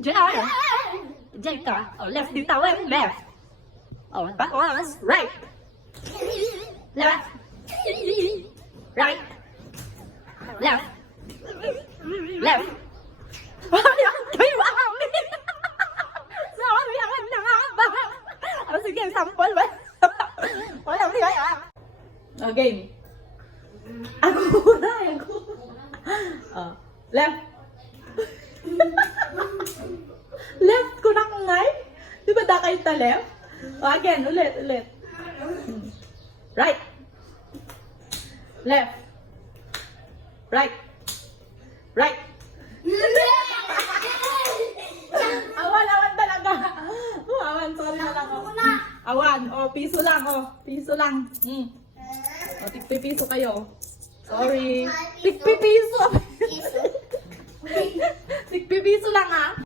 Jetta. Oh, left din tayo. Left. Oh, back was right. Left. Right. Left. Left. Sorry, ako na nga ba? Oh, sige, sample ba? Walang ligay ah. Okay. Ako na. Oh, left. Left ko na ngay. Di ba da kayo ta left? Oh, again, ulit. Right. Left. Right. Right. Awan talaga. Oh, awan, sorry na lang. Awan, oh, piso lang, piso lang. Oh, tigpipiso kayo. Sorry. Tigpipiso. Tigpipiso lang, ah.